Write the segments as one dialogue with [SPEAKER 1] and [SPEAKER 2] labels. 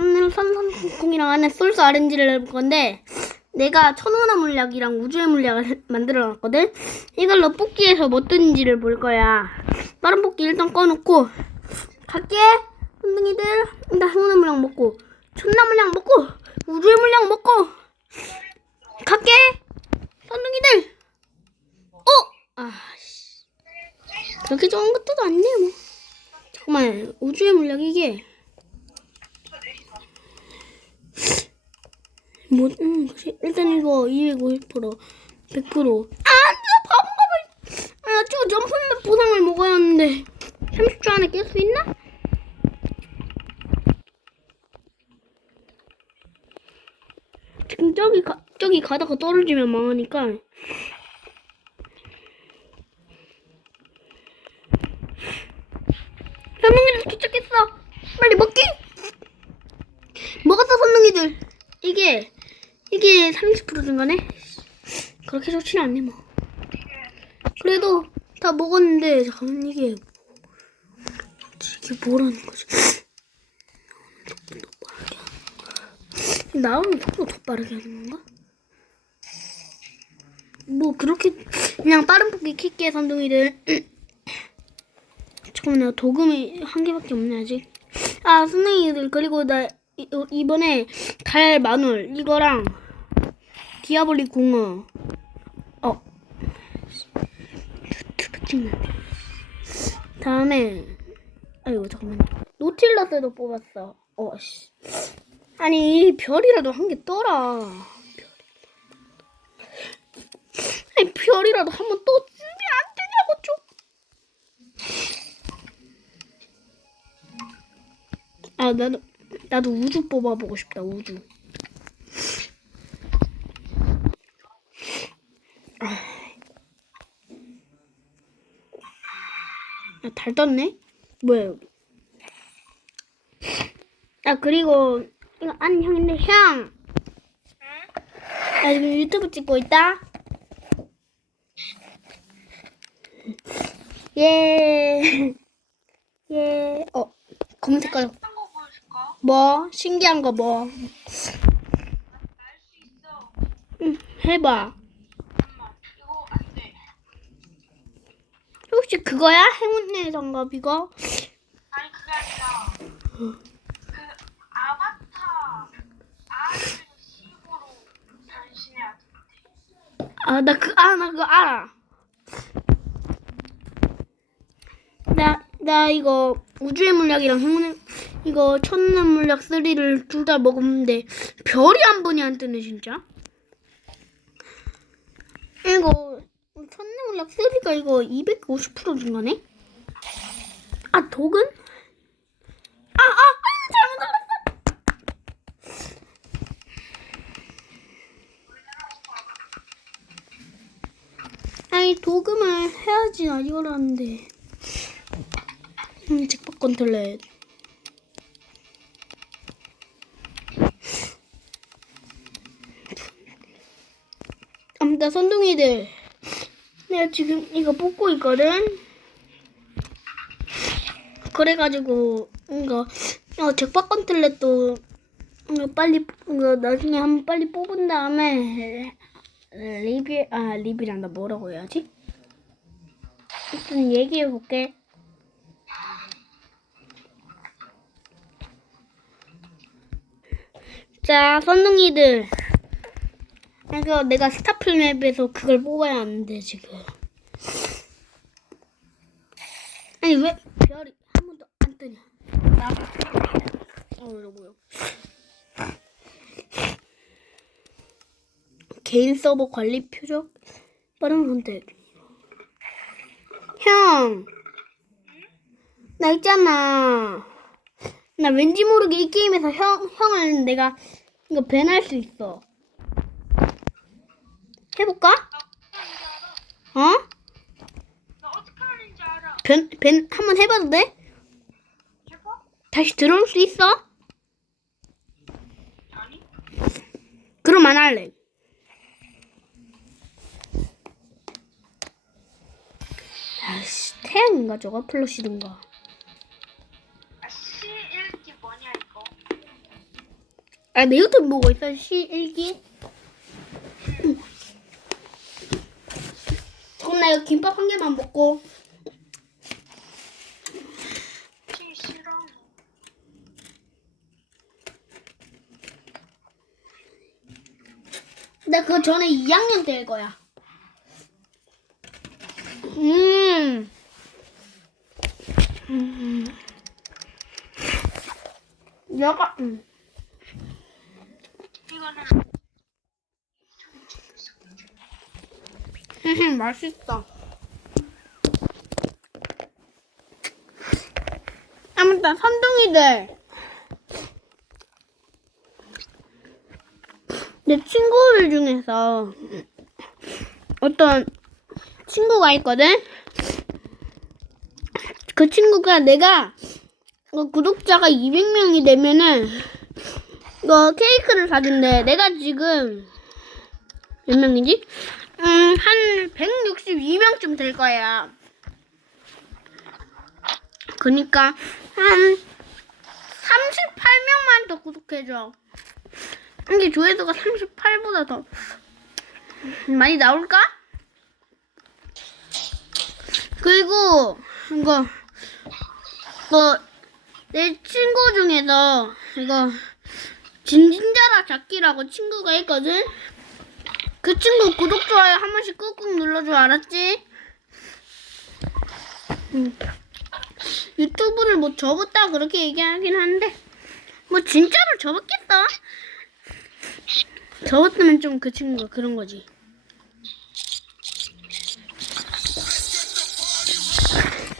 [SPEAKER 1] 오늘 선선콩콩이랑 안에 솔스 아렌지를 해볼 건데 내가 천원화 물약이랑 우주의 물약을 만들어 놨거든. 이걸로 뽑기에서 뭐 뜨는지를 볼 거야. 빠른 뽑기 일단 꺼놓고 갈게. 선둥이들 일단 천원화 물약 먹고 천나 물약 먹고 우주의 물약 먹고 갈게. 선둥이들. 어? 아씨. 그렇게 좋은 것도 아니네 뭐. 잠깐만 우주의 물약 이게 뭐, 음, 일단 이거 250%, 100%. 아, 나 바본가 봐. 아, 저 점프맵 보상을 먹어야 하는데. 30초 안에 깰 수 있나? 지금 저기 가, 저기 가다가 떨어지면 망하니까. 선능이들 도착했어. 빨리 먹기. 먹었어, 선능이들. 이게 이게 30% 증가네? 그렇게 좋지는 않네 뭐. 그래도 다 먹었는데 잠깐만 이게 이게 뭐라는 거지? 나오는 속도 더 빠르게 하는 건가? 뭐 그렇게 그냥 빠른 뽑기 킬게 선동이들. 잠깐만 내가 도금이 한 개밖에 없네 아직. 아 선생님들 그리고 나 이- 어, 이번에 달 마눌 이거랑 디아블리 공어 어. 유튜브 찍는. 다음에 아이고 잠깐만요. 노틸러스도 뽑았어. 어 씨. 아니 별이라도 한 개 떠라. 별. 아니 별이라도 한번 좀. 아 나도 나도 우주 뽑아보고 싶다 우주. 아, 달 떴네? 뭐야 여기? 아 그리고 이거 아니 형인데 형. 나 지금 유튜브 찍고 있다. 예. 예. 어 검은 색깔.
[SPEAKER 2] 딴거 보여줄까?
[SPEAKER 1] 뭐 신기한 거 뭐? 응, 해봐.
[SPEAKER 2] 잠깐만. 이거 안 돼.
[SPEAKER 1] 혹시 그거야? 행운의 장갑 이거?
[SPEAKER 2] 아니 그게 아니라 그 아바타 아를 식으로 변신해야 돼.
[SPEAKER 1] 아, 나 그, 아, 나 그거 알아. 나, 나 이거 우주의 물약이랑 행운의, 이거 천년 물약 3를 둘 다 먹었는데 별이 한 번이 안 뜨네, 진짜. 이거 천년 물약 3가 이거 250% 증가네? 아, 독은? 아, 아, 아, 잘못 알았어. 아니 도금을 해야지 나 이걸 하는데 음 잭팟 컨틀렛 아무튼 선둥이들 내가 지금 이거 뽑고 있거든 그래가지고 이거 어 잭팟 컨틀렛도 이거 빨리 이거 나중에 한번 빨리 뽑은 다음에 리뷰 아 리뷰란다 뭐라고 해야지? 일단 얘기해 볼게. 자, 선둥이들. 이거 내가 스타플 맵에서 그걸 뽑아야 하는데 지금. 아니 왜 별이 한 번도 안 뜨냐? 나. 어 이러고요. 개인 서버 관리 표적 빠른 선택. 형, 나 있잖아. 나 왠지 모르게 이 게임에서 형 형을 내가 이거 밴할 수 있어. 해볼까?
[SPEAKER 2] 어?
[SPEAKER 1] 밴, 밴 한번 해봐도 돼? 다시 들어올 수 있어? 그럼 안 할래. 아씨, 태양인가 저거? 플러시든가.
[SPEAKER 2] 아, C 읽기 뭐냐 이거?
[SPEAKER 1] 아, 내 유튜브 보고 있어, 시, 일기. 그럼 나 이거 김밥 한 개만 먹고.
[SPEAKER 2] 티 싫어.
[SPEAKER 1] 나 그거 전에 2학년 때일 거야. 음. 음. 내가, 음.
[SPEAKER 2] 이거는
[SPEAKER 1] 음, 맛있다. 아무튼 선둥이들 내 친구들 중에서 어떤 친구가 있거든. 그 친구가 내가 어, 구독자가 200명이 되면은 이거 케이크를 사준대. 내가 지금 몇 명이지? 음, 한 162명쯤 될 거야. 그니까, 한 38명만 더 구독해줘. 이게 조회수가 38보다 더 많이 나올까? 그리고, 이거, 뭐, 내 친구 중에서, 이거, 진진자라 잡기라고 친구가 있거든? 그 친구 구독 좋아요 한 번씩 꾹꾹 눌러줘 알았지? 음. 유튜브를 뭐 접었다 그렇게 얘기하긴 하는데 뭐 진짜로 접었겠다. 접었으면 좀 그 친구가 그런 거지.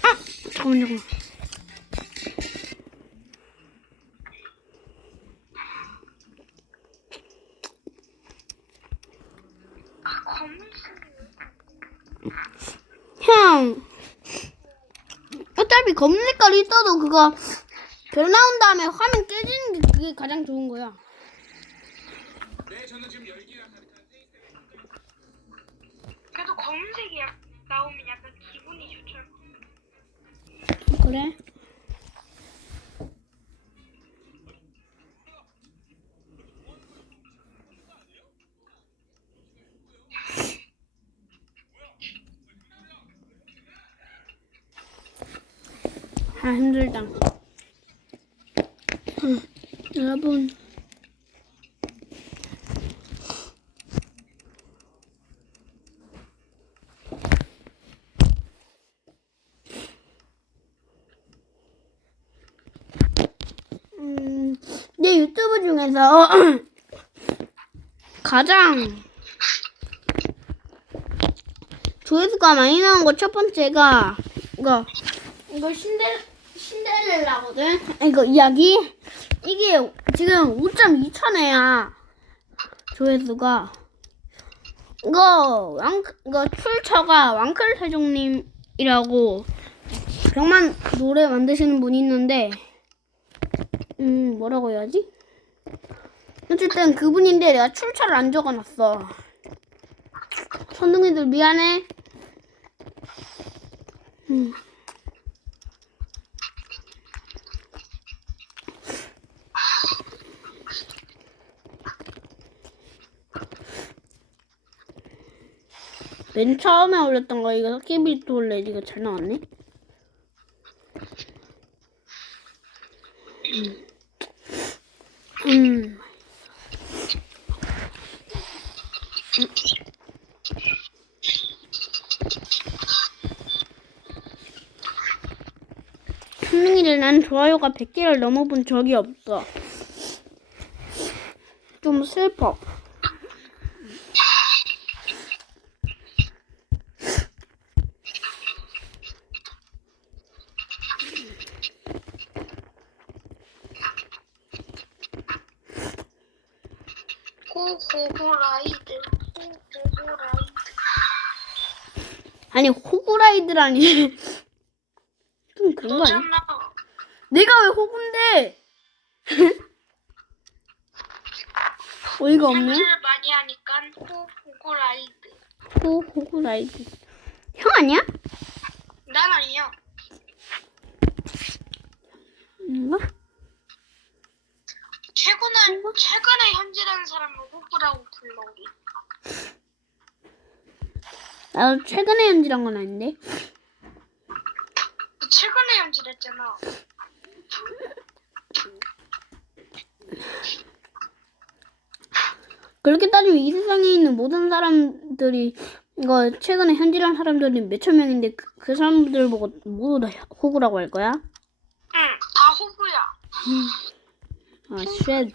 [SPEAKER 1] 아 잠깐만 잠깐만.
[SPEAKER 2] 아 검은색.
[SPEAKER 1] 형, 어차피 검은 색깔이 있어도 그거 별 나온 다음에 화면 깨지는 게 그게 가장 좋은 거야.
[SPEAKER 2] 그래도 검은색이 약- 나오면 약간 기분이 좋죠.
[SPEAKER 1] 그래? 아 힘들다. 음, 여러분. 음, 내 유튜브 중에서 가장 조회수가 많이 나온 거 첫 번째가 이거 이거 신데 신 데렐라거든. 이거 이야기 이게 지금 5.2천회야 조회수가 이거 왕 이거 출처가 왕클 세종님이라고 병만 노래 만드시는 분이 있는데 음 뭐라고 해야지? 어쨌든 그분인데 내가 출처를 안 적어놨어. 선둥이들 미안해. 음. 맨 처음에 올렸던 거 이거 끼비도 원래 이거 잘 나왔네. 음. 현민이를 난 좋아요가 100개를 넘어본 적이 없어. 좀 슬퍼.
[SPEAKER 2] 호호호라이드. 호호호라이드.
[SPEAKER 1] 아니 호구라이드라니. 좀 그런 거 아니야?
[SPEAKER 2] 너잖아.
[SPEAKER 1] 내가 왜 호구인데? 어이가 없네.
[SPEAKER 2] 많이 하니까 호호호라이드.
[SPEAKER 1] 호 호구라이드. 형 아니야?
[SPEAKER 2] 난 아니야.
[SPEAKER 1] 뭔가?
[SPEAKER 2] 최고는
[SPEAKER 1] 호구?
[SPEAKER 2] 최근에 현질하는 사람을 호구라고 불러 우리.
[SPEAKER 1] 나도 최근에 연질한 건 아닌데.
[SPEAKER 2] 그 최근에 현질했잖아.
[SPEAKER 1] 그렇게 따지면 이 세상에 있는 모든 사람들이 이거 최근에 현질한 사람들이 몇천 명인데 그, 그 사람들 보고 모두 다 호구라고 할 거야?
[SPEAKER 2] 응, 다 호구야.
[SPEAKER 1] 아, 쉣.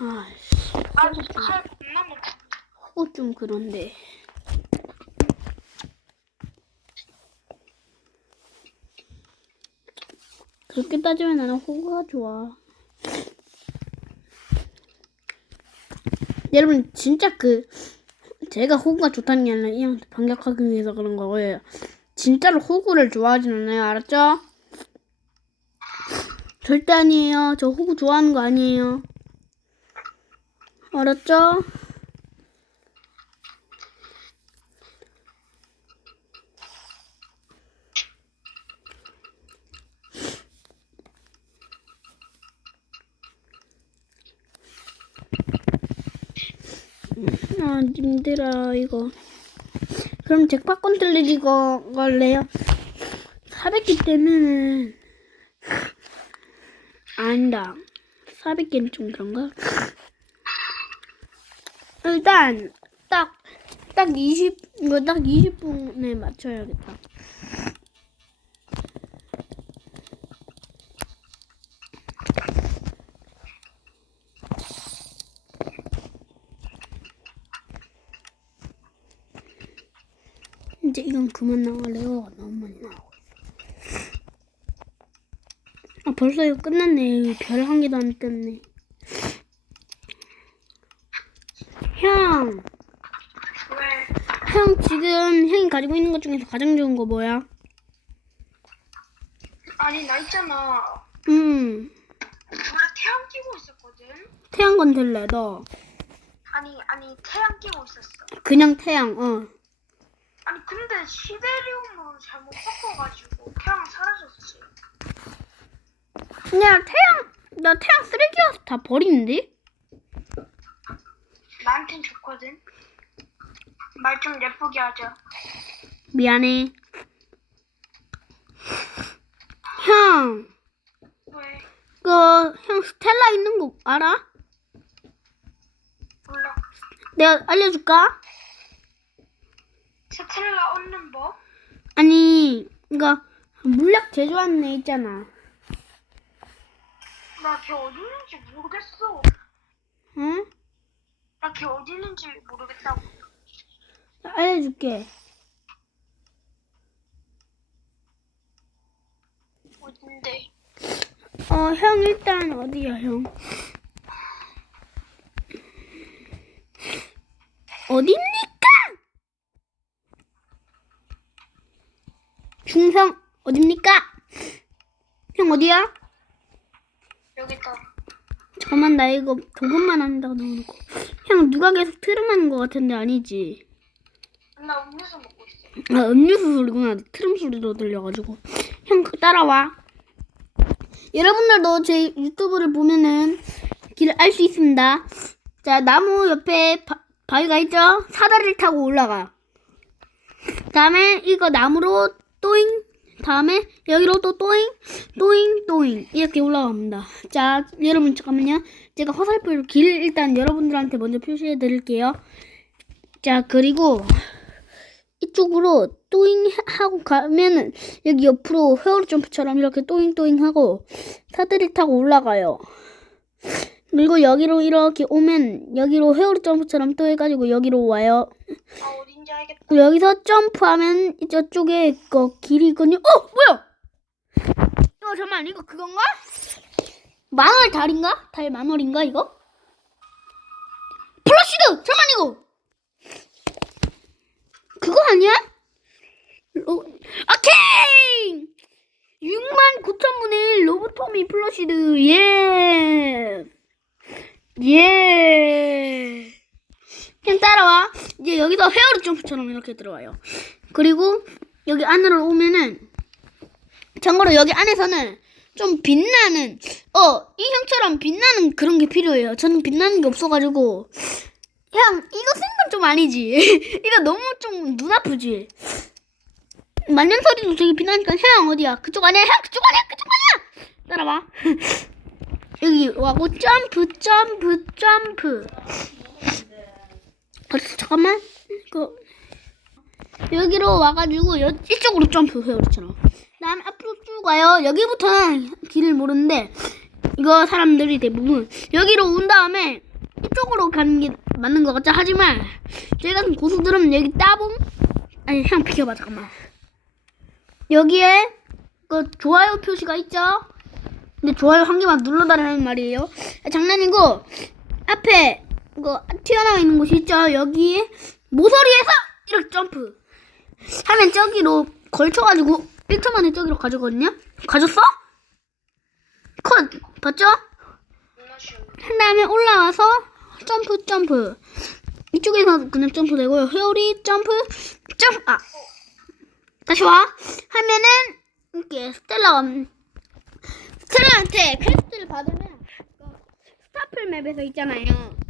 [SPEAKER 1] 아, 씨.
[SPEAKER 2] 나도 칼 겁나 먹어.
[SPEAKER 1] 호구 좀 그런데. 그렇게 따지면 나는 호구가 좋아. 여러분 진짜 그 제가 호구가 좋다는 게 아니라 이 형한테 반격하기 위해서 그런 거고요. 진짜로 호구를 좋아하진 않아요. 알았죠? 절대 아니에요. 저 호구 좋아하는 거 아니에요. 알았죠? 아, 님들아, 이거. 그럼 잭팟콘 틀리 이거 걸래요? 400개 때문에는. 아니다. 400개는 좀 그런가? 일단, 딱, 딱 20, 이거 딱 20분에 맞춰야겠다. 이제 이건 그만 나갈래요. 너무 많이 나오고. 있어. 아 벌써 이거 끝났네. 별 한 개도 안 떴네. 형,
[SPEAKER 2] 왜?
[SPEAKER 1] 형 지금 형이 가지고 있는 것 중에서 가장 좋은 거 뭐야?
[SPEAKER 2] 아니 나 있잖아.
[SPEAKER 1] 음,
[SPEAKER 2] 원래 태양 끼고 있었거든.
[SPEAKER 1] 태양 건 들래 너.
[SPEAKER 2] 아니 아니 태양 끼고 있었어.
[SPEAKER 1] 그냥 태양. 어.
[SPEAKER 2] 아니 근데 시데리움으로 잘못 바꿔가지고 태양 사라졌어.
[SPEAKER 1] 그냥 태양 나 태양 쓰레기여서 다 버리는데?
[SPEAKER 2] 나한텐 좋거든. 말 좀 예쁘게 하자.
[SPEAKER 1] 미안해. 형,
[SPEAKER 2] 왜?
[SPEAKER 1] 그 형 스텔라 있는 거 알아?
[SPEAKER 2] 몰라.
[SPEAKER 1] 내가 알려줄까?
[SPEAKER 2] 스텔라 얻는 법?
[SPEAKER 1] 아니, 이거 물약 제조하는 애 있잖아.
[SPEAKER 2] 나 걔 어디 있는지 모르겠어.
[SPEAKER 1] 응?
[SPEAKER 2] 나 걔 어디 있는지 모르겠다고.
[SPEAKER 1] 나 알려줄게.
[SPEAKER 2] 어딘데?
[SPEAKER 1] 어, 형 일단 어디야, 형? 어딥니까? 중성 어딥니까? 형 어디야?
[SPEAKER 2] 여기 있다.
[SPEAKER 1] 잠깐만 나 이거 조금만 한다고 넣어놓고. 형 누가 계속 트름 하는 것 같은데 아니지?
[SPEAKER 2] 나 음료수 먹고 있어.
[SPEAKER 1] 아 음료수 소리구나. 트름 소리도 들려가지고. 형그 따라와. 여러분들도 제 유튜브를 보면은 길을 알 수 있습니다. 자 나무 옆에 바, 바위가 있죠? 사다리를 타고 올라가. 다음에 이거 나무로 또잉 다음에 여기로 또 또잉 또잉 또잉 이렇게 올라갑니다 자 여러분 잠깐만요 제가 화살표로 길 일단 여러분들한테 먼저 표시해 드릴게요 자 그리고 이쪽으로 또잉 하고 가면은 여기 옆으로 회오리 점프처럼 이렇게 또잉 또잉 하고 사다리 타고 올라가요. 그리고 여기로 이렇게 오면 여기로 회오리 점프처럼 또 해가지고 여기로 와요.
[SPEAKER 2] 아 알겠다.
[SPEAKER 1] 그리고 여기서 점프하면 저쪽에 그 길이 있거든요. 어 뭐야? 어 잠만 이거 그건가? 만월 달인가? 달 만월인가 이거? 플러시드 잠만 이거 그거 아니야? 로... 오케이 6만 9천 분의 1 로보토미 플러시드 예 예. 그냥 따라와. 이제 여기서 헤어리 점프처럼 이렇게 들어와요. 그리고 여기 안으로 오면은 참고로 여기 안에서는 좀 빛나는 어 이 형처럼 빛나는 그런 게 필요해요. 저는 빛나는 게 없어가지고 형 이거 쓴건좀 아니지. 이거 너무 좀 눈 아프지. 만년설이도 되게 빛나니까 형 어디야? 그쪽 아니야? 형 그쪽 아니야? 그쪽 아니야? 따라와. 여기 와고 점프 점프 점프. 어, 잠깐만. 이거 여기로 와가지고 여, 이쪽으로 점프해요, 그렇잖아. 다음에 앞으로 쭉 와요. 여기부터는 길을 모르는데 이거 사람들이 대부분 여기로 온 다음에 이쪽으로 가는 게 맞는 것 같죠? 하지만 저희 고수들은 여기 따봉 아니 형 비켜봐 잠깐만 여기에 그 좋아요 표시가 있죠? 근데 좋아요 한 개만 눌러달라는 말이에요. 아, 장난이고 앞에 이거 튀어나와 있는 곳이 있죠? 여기에 모서리에서 이렇게 점프 하면 저기로 걸쳐가지고 1초 만에 저기로 가져거든요? 가졌어? 컷! 봤죠? 한 다음에 올라와서 점프 점프 이쪽에서 그냥 점프 되고요 회오리 점프 점프 아 다시 와 하면은 이렇게 스텔라가 스텔라한테 퀘스트를 받으면 그 스타플 맵에서 있잖아요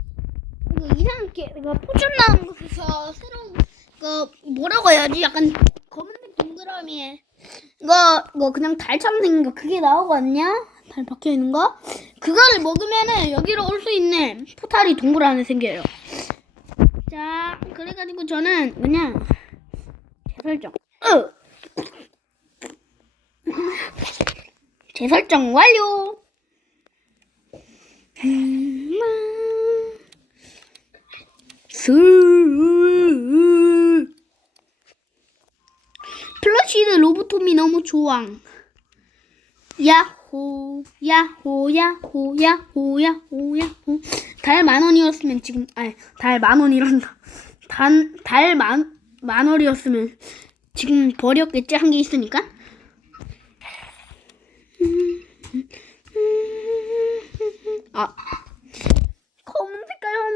[SPEAKER 1] 이거 이상하게 이거 포션 나오는 곳에서 새로운 그 뭐라고 해야지? 약간 검은색 동그라미에 이거 이거 그냥 달처럼 생긴 거 그게 나오거든요 달 박혀 있는 거? 그거를 먹으면은 여기로 올 수 있는 포탈이 동굴 안에 생겨요. 자 그래가지고 저는 그냥 재설정. 으! 재설정 완료! 음, 스 플러시드 로보톰이 너무 좋아. 야호, 야호, 야호, 야호, 야호, 야호. 달 만 원이었으면 지금, 아니, 달 만 원이란다. 단, 달 만, 만 원이었으면 지금 버렸겠지? 한 개 있으니까? 아.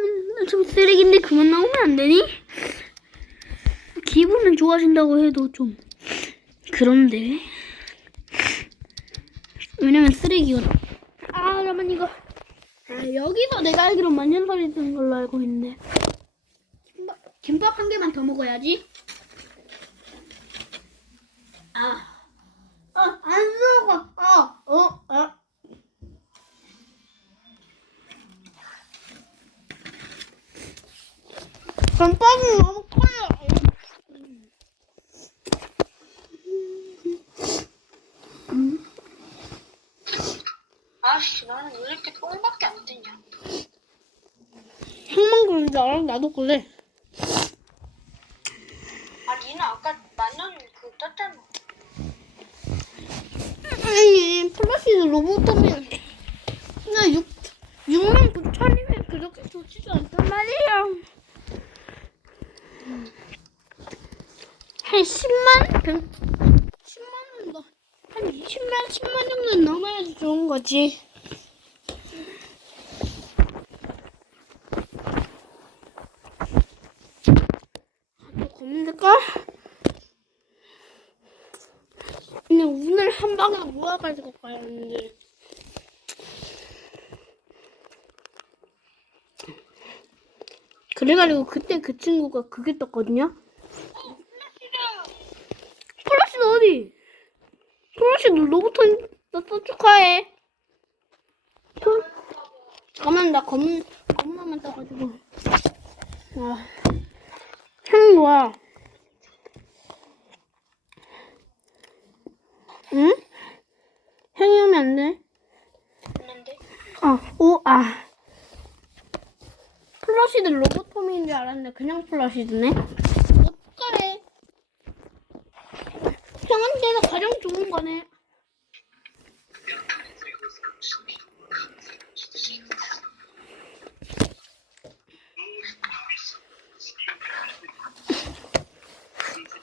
[SPEAKER 1] 하면 좀 쓰레기인데 그만 나오면 안 되니? 기분은 좋아진다고 해도 좀 그런데. 왜냐면 쓰레기가 아 잠깐만 이거. 아, 여기서 내가 알기로 만년설이 든 걸로 알고 있는데. 김밥, 김밥 한 개만 더 먹어야지. 아아안 먹어. 아어 아. 김밥이 너무 커요.
[SPEAKER 2] 아씨 나는 왜 이렇게 똥밖에 안 되냐?
[SPEAKER 1] 형만 그런 줄 알아? 나도 그래.
[SPEAKER 2] 아 니는 아까 만년 그 떴잖아
[SPEAKER 1] 아니 플러시 로보tom이 나 6, 6만 9천이면 그렇게 좋지도 않단 말이야 한 10만? 100, 10만 원 더, 한 20만, 10만 정도는 넘어야지 좋은 거지 또 검은 색깔? 그냥 오늘 한 방에 모아가지고 가야 하는데. 그래가지고 그때 그 친구가 그게 떴거든요. 플러시드 어디? 플러시드 로봇은 떴어 축하해. 플- 잠깐만 나 검, 검만 떠가지고. 아, 향 좋아. 응? 향이 오면 안 돼.
[SPEAKER 2] 했는데
[SPEAKER 1] 아, 오, 아. 플러시드 로보톰인 줄 알았는데 그냥 플러시드네. 어떡하래. 형한테는 가장 좋은 거네.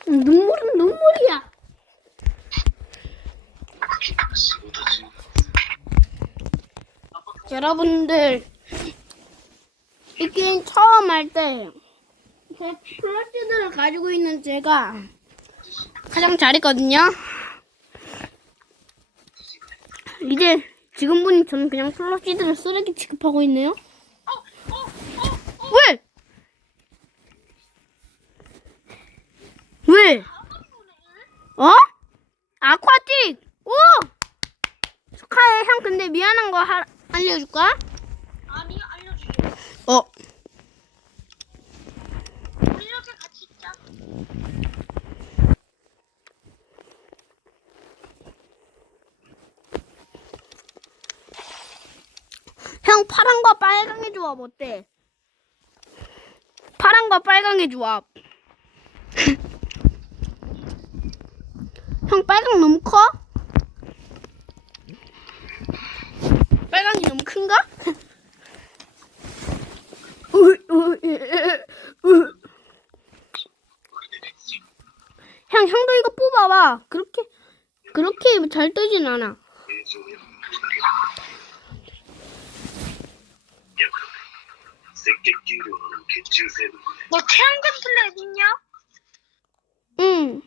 [SPEAKER 1] 눈물은 눈물이야. 여러분들 이 게임 처음 할때 제 플러시드를 가지고 있는 제가 가장 잘했거든요. 이제 지금 보니 저는 그냥 플러시드를 쓰레기 취급하고 있네요. 왜? 왜? 어? 아쿠아틱! 오! 축하해. 형 근데 미안한 거 하, 알려줄까?
[SPEAKER 2] 아니, 알려주죠.
[SPEAKER 1] 어.
[SPEAKER 2] 우리 이렇게 같이 있자.
[SPEAKER 1] 형 파란과 빨강의 조합 어때? 파란과 빨강의 조합. 형 빨강 너무 커? 빨강이 너무 큰가? 우, 우, 에, 에, 우. 형 형도 이거 뽑아봐. 그렇게 그렇게 잘 뜨진 않아.
[SPEAKER 2] 너 태양광 플레이 있냐?
[SPEAKER 1] 응.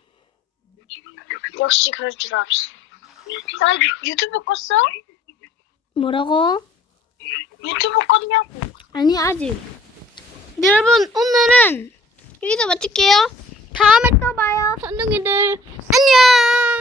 [SPEAKER 2] 역시 그럴 줄 알았어. 나 유, 유튜브 껐어?
[SPEAKER 1] 뭐라고?
[SPEAKER 2] 유튜브 껐냐고.
[SPEAKER 1] 아니 아직. 여러분 오늘은 여기서 마칠게요. 다음에 또 봐요, 선둥이들. 안녕.